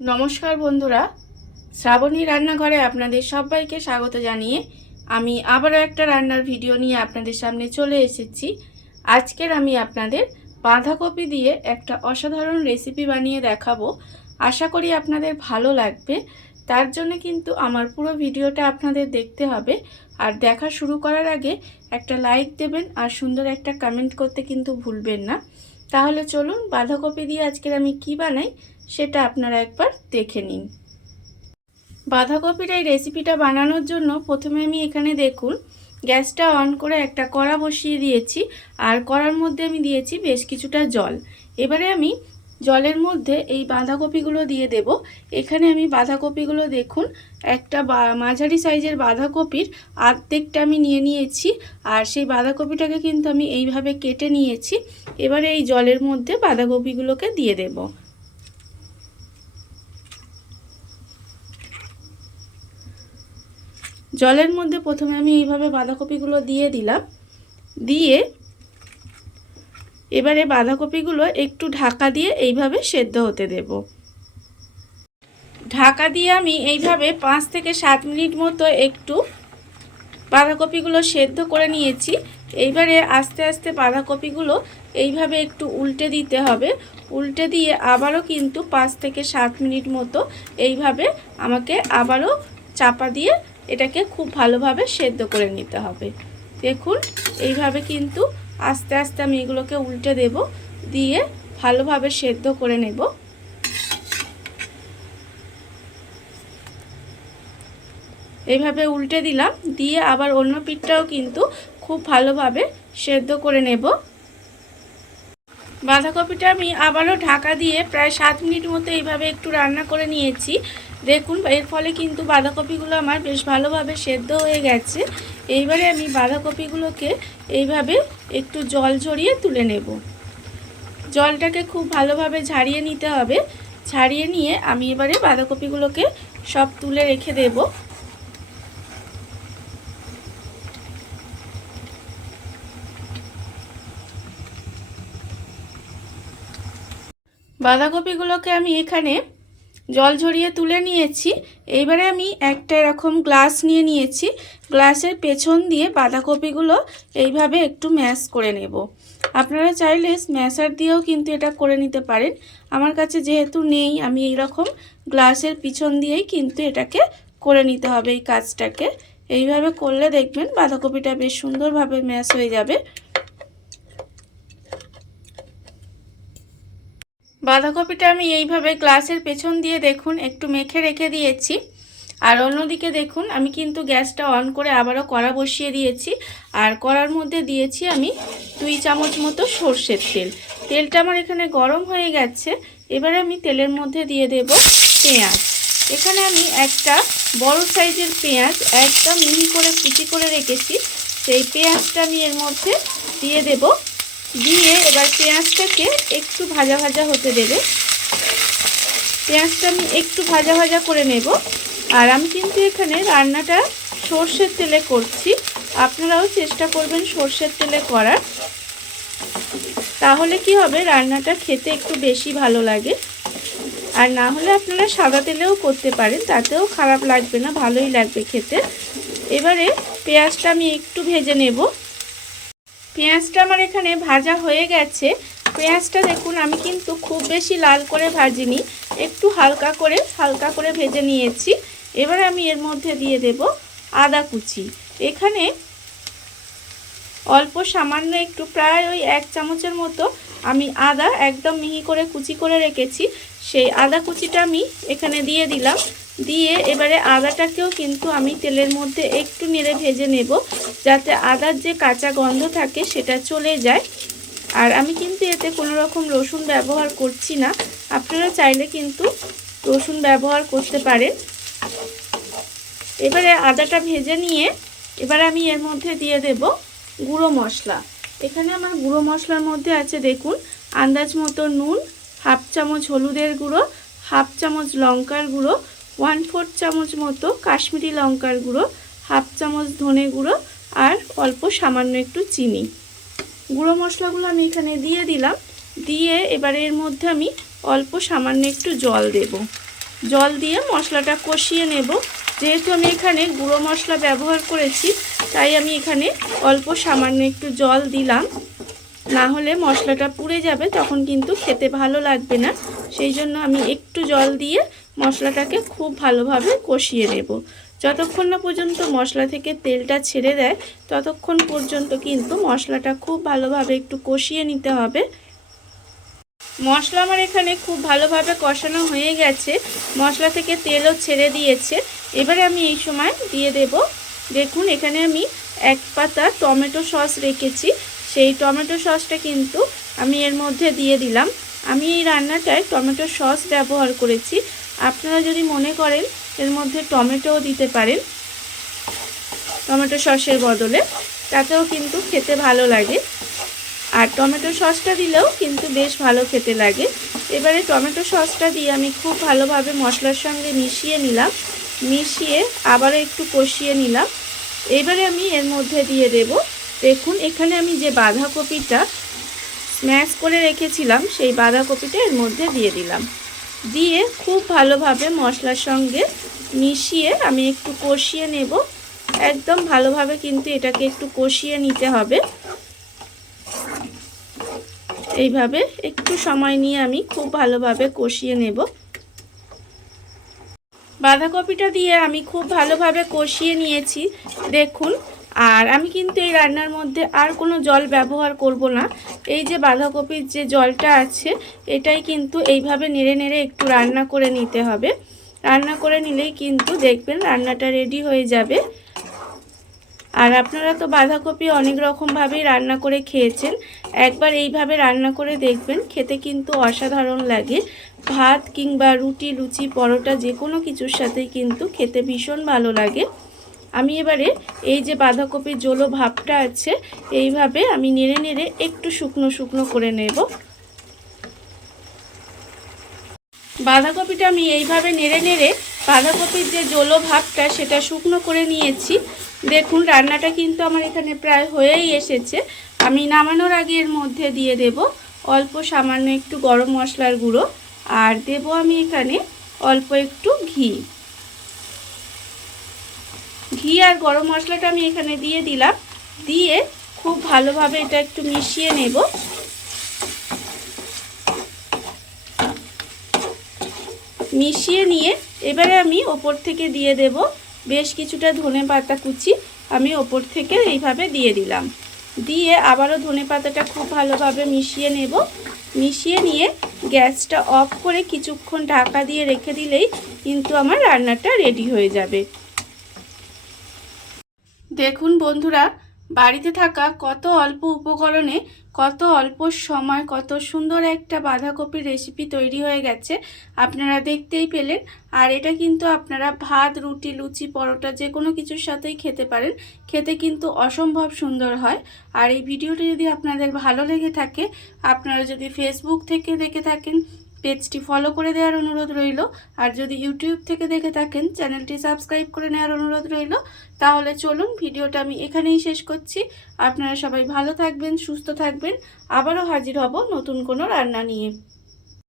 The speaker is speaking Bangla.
নমস্কার বন্ধুরা, শ্রাবণী রান্নাঘরে আপনাদের সবাইকে স্বাগত জানিয়ে আমি আবারও একটা রান্নার ভিডিও নিয়ে আপনাদের সামনে চলে এসেছি। আজকের আমি আপনাদের বাঁধাকপি দিয়ে একটা অসাধারণ রেসিপি বানিয়ে দেখাবো। আশা করি আপনাদের ভালো লাগবে। তার জন্য কিন্তু আমার পুরো ভিডিওটা আপনাদের দেখতে হবে। আর দেখা শুরু করার আগে একটা লাইক দেবেন আর সুন্দর একটা কমেন্ট করতে কিন্তু ভুলবেন না। তাহলে চলুন বাঁধাকপি দিয়ে আজকের আমি কি বানাই সেটা আপনারা একবার দেখে নিন। বাঁধাকপির এই রেসিপিটা বানানোর জন্য প্রথমে আমি এখানে দেখুন গ্যাসটা অন করে একটা কড়া বসিয়ে দিয়েছি। আর কড়ার মধ্যে আমি দিয়েছি বেশ কিছুটা জল। এবারে আমি জলের মধ্যে এই বাঁধাকপিগুলো দিয়ে দেব। এখানে আমি বাঁধাকপিগুলো দেখুন একটা মাঝারি সাইজের বাঁধাকপির অর্ধেকটা আমি নিয়ে নিয়েছি। আর সেই বাঁধাকপিটাকে কিন্তু আমি এইভাবে কেটে নিয়েছি। এবারে এই জলের মধ্যে বাঁধাকপিগুলোকে দিয়ে দেব। জলের মধ্যে প্রথমে আমি এইভাবে বাঁধাকপিগুলো দিয়ে দিলাম। দিয়ে এবারে বাঁধাকপিগুলো একটু ঢাকা দিয়ে এইভাবে সেদ্ধ হতে দেব। ঢাকা দিয়ে আমি এইভাবে 5 থেকে 7 মিনিট মতো একটু বাঁধাকপিগুলো সেদ্ধ করে নিয়েছি। এইবারে আস্তে আস্তে বাঁধাকপিগুলো এইভাবে একটু উল্টে দিতে হবে। উল্টে দিয়ে আবারও কিন্তু 5 থেকে 7 মিনিট মতো এইভাবে আমাকে আবারও চাপা দিয়ে এটাকে খুব ভালোভাবে সেদ্ধ করে নিতে হবে। দেখুন এইভাবে কিন্তু আস্তে আস্তে আমি এগুলোকে উল্টে দেব, দিয়ে ভালোভাবে সেদ্ধ করে নেব। এইভাবে উল্টে দিলাম, দিয়ে আবার অন্য পিঠটাও কিন্তু খুব ভালোভাবে সেদ্ধ করে নেব। বাঁধাকপিটা আমি আবারও ঢাকা দিয়ে প্রায় 7 মিনিট মতো এইভাবে একটু রান্না করে নিয়েছি। দেখুন এর ফলে কিন্তু বাঁধাকপিগুলো আমার বেশ ভালোভাবে সেদ্ধ হয়ে গেছে। এইবারে আমি বাঁধাকপিগুলোকে এইভাবে একটু জল ঝরিয়ে তুলে নেব। জলটাকে খুব ভালোভাবে ঝারিয়ে নিতে হবে। ঝারিয়ে নিয়ে আমি এবারে বাঁধাকপিগুলোকে সব তুলে রেখে দেব। বাঁধাকপিগুলোকে আমি এখানে জল ঝরিয়ে তুলে নিয়েছি। এইবারে আমি একটা এরকম গ্লাস নিয়ে নিয়েছি। গ্লাসের পেছন দিয়ে বাঁধাকপিগুলো এইভাবে একটু ম্যাশ করে নেব। আপনারা চাইলে স্ম্যাশার দিয়েও কিন্তু এটা করে নিতে পারেন। আমার কাছে যেহেতু নেই, আমি এইরকম গ্লাসের পিছন দিয়েই কিন্তু এটাকে করে নিতে হবে এই কাজটাকে। এইভাবে করলে দেখবেন বাঁধাকপিটা বেশ সুন্দরভাবে ম্যাশ হয়ে যাবে। বাঁধাকপিটা আমি এইভাবে গ্লাসের পেছন দিয়ে দেখুন একটু মেখে রেখে দিয়েছি। আর অন্যদিকে দেখুন আমি কিন্তু গ্যাসটা অন করে আবারও কড়া বসিয়ে দিয়েছি। আর কড়ার মধ্যে দিয়েছি আমি 2 চামচ মতো সর্ষের তেল। তেলটা আমার এখানে গরম হয়ে গেছে। এবারে আমি তেলের মধ্যে দিয়ে দেব পেঁয়াজ। এখানে আমি একটা বড় সাইজের পেঁয়াজ একদম মিহি করে কুচি করে রেখেছি। সেই পেঁয়াজটা আমি এর মধ্যে দিয়ে দেব। দিয়ে এবার পেঁয়াজটাকে একটু ভাজা ভাজা হতে দেবে। পেঁয়াজটা আমি একটু ভাজা ভাজা করে নেব। আর আমি কিন্তু এখানে রান্নাটা সর্ষের তেলে করছি। আপনারাও চেষ্টা করবেন সর্ষের তেলে করার, তাহলে কি হবে রান্নাটা খেতে একটু বেশি ভালো লাগে। আর না হলে আপনারা সাদা তেলেও করতে পারেন, তাতেও খারাপ লাগবে না, ভালোই লাগবে খেতে। এবারে পেঁয়াজটা আমি একটু ভেজে নেব। পেঁয়াজটা আমার এখানে ভাজা হয়ে গেছে। পেঁয়াজটা দেখুন আমি কিন্তু খুব বেশি লাল করে ভাজিনি, একটু হালকা করে ভেজে নিয়েছি। এবার আমি এর মধ্যে দিয়ে দেব আদা কুচি। এখানে অল্প সামান্য একটু প্রায় ওই 1 চামচের মতো আমি আদা একদম মিহি করে কুচি করে রেখেছি, সেই আদা কুচিটা আমি এখানে দিয়ে দিলাম। দিয়ে এবারে আদাটাকেও কিন্তু আমি তেলের মধ্যে একটু নেড়ে ভেজে নেব, যাতে আদার যে কাঁচা গন্ধ থাকে সেটা চলে যায়। আর আমি কিন্তু এতে কোনো রকম রসুন ব্যবহার করছি না, আপনারা চাইলে কিন্তু রসুন ব্যবহার করতে পারেন। এবারে আদাটা ভেজে নিয়ে এবার আমি এর মধ্যে দিয়ে দেব গুঁড়ো মশলা। এখানে আমার গুঁড়ো মশলার মধ্যে আছে দেখুন আন্দাজ মতো নুন, 1/2 চামচ হলুদের গুঁড়ো, 1/2 চামচ লঙ্কার গুঁড়ো, 1/4 চামচ মতো কাশ্মীরি লঙ্কার গুঁড়ো, 1/2 চামচ ধনে গুঁড়ো আর অল্প সামান্য একটু চিনি। গুঁড়ো মশলাগুলো আমি এখানে দিয়ে দিলাম। দিয়ে এবারে এর মধ্যে আমি অল্প সামান্য একটু জল দেব। জল দিয়ে মশলাটা কষিয়ে নেব। যেহেতু আমি এখানে গুঁড়ো মশলা ব্যবহার করেছি, তাই আমি এখানে অল্প সামান্য একটু জল দিলাম, না হলে মশলাটা পুড়ে যাবে, তখন কিন্তু খেতে ভালো লাগবে না। সেই জন্য আমি একটু জল দিয়ে মশলাটাকে খুব ভালোভাবে কষিয়ে নেব। যতক্ষণ না পর্যন্ত মশলা থেকে তেলটা ছেড়ে দেয়, ততক্ষণ পর্যন্ত কিন্তু মশলাটা খুব ভালোভাবে একটু কষিয়ে নিতে হবে। মশলা আমার এখানে খুব ভালোভাবে কষানো হয়ে গেছে, মশলা থেকে তেলও ছেড়ে দিয়েছে। এবারে আমি এই সময় দিয়ে দেব, দেখুন এখানে আমি 1 পাতা টমেটো সস রেখেছি, সেই টমেটো সসটা কিন্তু আমি এর মধ্যে দিয়ে দিলাম। আমি এই রান্নাটায় টমেটো সস ব্যবহার করেছি, আপনারা যদি মনে করেন এর মধ্যে টমেটোও দিতে পারেন টমেটো সসের বদলে, তাতেও কিন্তু খেতে ভালো লাগে। আর টমেটো সসটা দিলেও কিন্তু বেশ ভালো খেতে লাগে। এবারে টমেটো সসটা দিয়ে আমি খুব ভালোভাবে মশলার সঙ্গে মিশিয়ে নিলাম, মিশিয়ে আবারও একটু কষিয়ে নিলাম। এবারে আমি এর মধ্যে দিয়ে দেব, দেখুন এখানে আমি যে বাঁধাকপিটা স্ম্যাশ করে রেখেছিলাম, সেই বাঁধাকপিটা এর মধ্যে দিয়ে দিলাম। দিয়ে খুব ভালোভাবে মশলার সঙ্গে মিশিয়ে আমি একটু কষিয়ে নেব। একদম ভালোভাবে কিন্তু এটাকে একটু কষিয়ে নিতে হবে। এইভাবে একটু সময় নিয়ে আমি খুব ভালোভাবে কষিয়ে নেব। বাঁধাকপিটা দিয়ে আমি খুব ভালোভাবে কষিয়ে নিয়েছি, দেখুন। আর আমি কিন্তু এই রান্নার মধ্যে আর কোনো জল ব্যবহার করব না। এই যে বাঁধাকপির যে জলটা আছে, এটাই কিন্তু এইভাবে নেড়ে নেড়ে একটু রান্না করে নিতে হবে। রান্না করে নিলেই কিন্তু দেখবেন রান্নাটা রেডি হয়ে যাবে। আর আপনারা তো বাঁধাকপি অনেক রকমভাবেই রান্না করে খেয়েছেন, একবার এইভাবে রান্না করে দেখবেন, খেতে কিন্তু অসাধারণ লাগে। ভাত কিংবা রুটি, লুচি, পরোটা যে কোনো কিছুর সাথেই কিন্তু খেতে ভীষণ ভালো লাগে। আমি এবারে এই যে বাঁধাকপির জলো ভাবটা আছে, এইভাবে আমি নেড়ে নেড়ে একটু শুকনো শুকনো করে নেব। বাঁধাকপিটা আমি এইভাবে নেড়ে নেড়ে বাঁধাকপির যে জলো ভাবটা সেটা শুকনো করে নিয়েছি। দেখুন রান্নাটা কিন্তু আমার এখানে প্রায় হয়েই এসেছে। আমি নামানোর আগে এর মধ্যে দিয়ে দেব অল্প সামান্য একটু গরম মশলার গুঁড়ো, আর দেব আমি এখানে অল্প একটু ঘি। ঘি আর গরম মশলাটা আমি এখানে দিয়ে দিলাম, দিয়ে খুব ভালোভাবে এটা একটু মিশিয়ে নেব। মিশিয়ে নিয়ে এবারে আমি ওপর থেকে দিয়ে দেব বেশ কিছুটা ধনেপাতা কুচি, আমি ওপর থেকে এইভাবে দিয়ে দিলাম। দিয়ে আবারও ধনেপাতাটা খুব ভালোভাবে মিশিয়ে নেব। মিশিয়ে নিয়ে গ্যাসটা অফ করে কিছুক্ষণ ঢাকা দিয়ে রেখে দিলেই কিন্তু আমার রান্নাটা রেডি হয়ে যাবে। দেখুন বন্ধুরা, বাড়িতে থাকা কত অল্প উপকরণে কত অল্প সময় কত সুন্দর একটা বাঁধাকপির রেসিপি তৈরি হয়ে গেছে, আপনারা দেখতেই পেলেন। আর এটা কিন্তু আপনারা ভাত, রুটি, লুচি, পরোটা যে কোনো কিছুর সাথেই খেতে পারেন, খেতে কিন্তু অসম্ভব সুন্দর হয়। আর এই ভিডিওটি যদি আপনাদের ভালো লেগে থাকে, আপনারা যদি ফেসবুক থেকে দেখে থাকেন, পেজটি ফলো করে দেওয়ার অনুরোধ রইল। আর যদি ইউটিউব থেকে দেখে থাকেন, চ্যানেলটি সাবস্ক্রাইব করে নেওয়ার অনুরোধ রইল। তাহলে চলুন ভিডিওটা আমি এখানেই শেষ করছি। আপনারা সবাই ভালো থাকবেন, সুস্থ থাকবেন। আবারও হাজির হব নতুন কোনো রান্না নিয়ে।